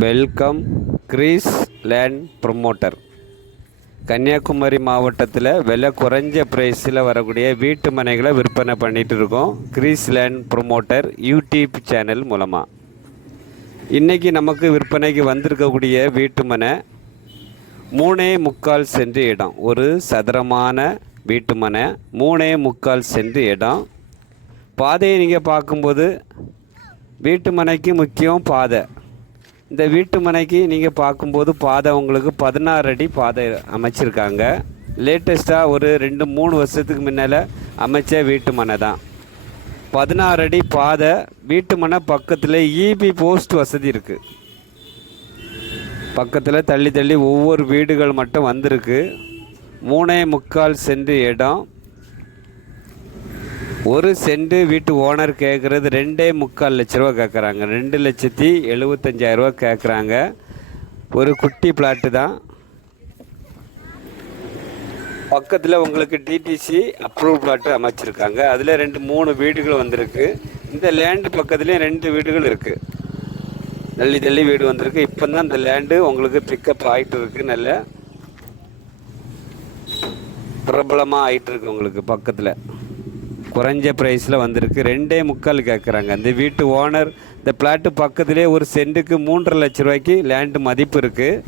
Welcome Greece Land promoter. Kanyakumari மாவட்டத்தில் விலை குறைஞ்ச ப்ரைஸில் வரக்கூடிய வீட்டு மனைகளை விற்பனை பண்ணிகிட்டு இருக்கோம். Greece Land promoter YouTube channel மூலமாக இன்றைக்கி நமக்கு விற்பனைக்கு வந்திருக்கக்கூடிய வீட்டு மனை மூணே முக்கால் சென்று இடம். ஒரு சதுரமான வீட்டு மனை மூணே முக்கால் சென்று இடம். பாதையை நீங்கள் பார்க்கும்போது வீட்டு மனைக்கு முக்கியம் பாதை. இந்த வீட்டு மனைக்கு நீங்கள் பார்க்கும்போது பாதை உங்களுக்கு பதினாறு அடி பாதை அமைச்சிருக்காங்க. லேட்டஸ்ட்டாக ஒரு ரெண்டு மூணு வருஷத்துக்கு முன்னால் அமைச்ச வீட்டு மனை தான். பதினாறு அடி பாதை வீட்டு மனை பக்கத்தில் இபி போஸ்ட் வசதி இருக்குது பக்கத்தில் தள்ளி தள்ளி ஒவ்வொரு வீடுகள் மட்டும் வந்திருக்கு. மூணே முக்கால் சென்று இடம். ஒரு சென்ட் வீட்டு ஓனர் கேட்குறது ரெண்டே முக்கால் லட்ச ரூபா கேட்குறாங்க ரெண்டு லட்சத்தி எழுபத்தஞ்சாயிரரூவா கேட்குறாங்க ஒரு குட்டி பிளாட்டு தான். பக்கத்தில் உங்களுக்கு டிடிசி அப்ரூவ் பிளாட்டு அமைச்சிருக்காங்க. அதில் ரெண்டு மூணு வீடுகள் வந்திருக்கு. இந்த லேண்டு பக்கத்துலேயும் ரெண்டு வீடுகள் இருக்குது தள்ளி தள்ளி வீடு வந்திருக்கு. இப்போ தான் இந்த லேண்டு உங்களுக்கு பிக்கப் ஆகிட்டு இருக்கு நல்ல. பிரபலமாக ஆகிட்டு இருக்கு உங்களுக்கு பக்கத்தில். குறைஞ்ச ப்ரைஸில் வந்திருக்கு. ரெண்டே முக்கால் கேட்குறாங்க இந்த வீட்டு ஓனர் இந்த பிளாட்டு பக்கத்துலேயே ஒரு சென்ட்டுக்கு மூன்றரை லட்ச ரூபாய்க்கு லேண்டு மதிப்பு இருக்குது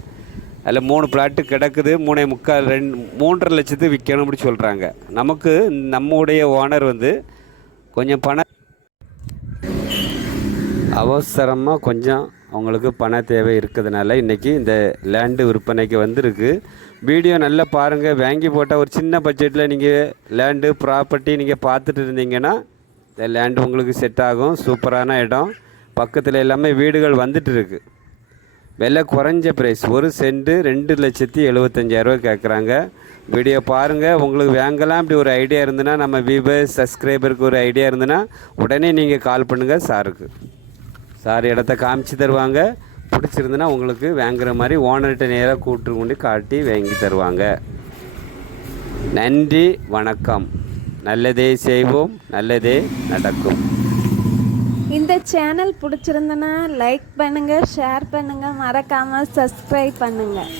அதில் மூணு பிளாட்டு கிடக்குது. மூணே முக்கால் ரெண்டு மூன்றரை லட்சத்துக்கு விற்கணும் அப்படி சொல்கிறாங்க நமக்கு நம்முடைய ஓனர் வந்து கொஞ்சம் பணம் அவசரமாக கொஞ்சம் அவங்களுக்கு பண தேவை இருக்கிறதுனால இன்றைக்கி இந்த லேண்டு விற்பனைக்கு வந்திருக்கு. வீடியோ நல்லா பாருங்கள் வாங்கி போட்டால் ஒரு சின்ன பட்ஜெட்டில் நீங்கள் லேண்டு ப்ராப்பர்ட்டி நீங்கள் பார்த்துட்டு இருந்தீங்கன்னா இந்த லேண்டு உங்களுக்கு செட் ஆகும். சூப்பரான இடம். பக்கத்தில் எல்லாமே வீடுகள் வந்துட்டு இருக்கு. விலை குறைஞ்ச ப்ரைஸ் ஒரு சென்ட்டு ரெண்டு லட்சத்தி எழுபத்தஞ்சாயிரரூவா கேட்குறாங்க வீடியோ பாருங்கள் உங்களுக்கு வாங்கலாம். இப்படி ஒரு ஐடியா இருந்ததுன்னா நம்ம வியூவர்ஸ் சப்ஸ்கிரைபருக்கு ஒரு ஐடியா இருந்ததுன்னா உடனே நீங்கள் கால் பண்ணுங்கள் சாருக்கு. சார் இடத்த காமிச்சு தருவாங்க. பிடிச்சிருந்துன்னா உங்களுக்கு வாங்குற மாதிரி ஓனர்கிட்ட நேராக கூப்பிட்டு கொண்டு காட்டி வாங்கி தருவாங்க. நன்றி வணக்கம். நல்லதே செய்வோம் நல்லதே நடக்கும். இந்த சேனல் பிடிச்சிருந்தனா லைக் பண்ணுங்கள் ஷேர் பண்ணுங்கள் மறக்காமல் சப்ஸ்கிரைப் பண்ணுங்கள்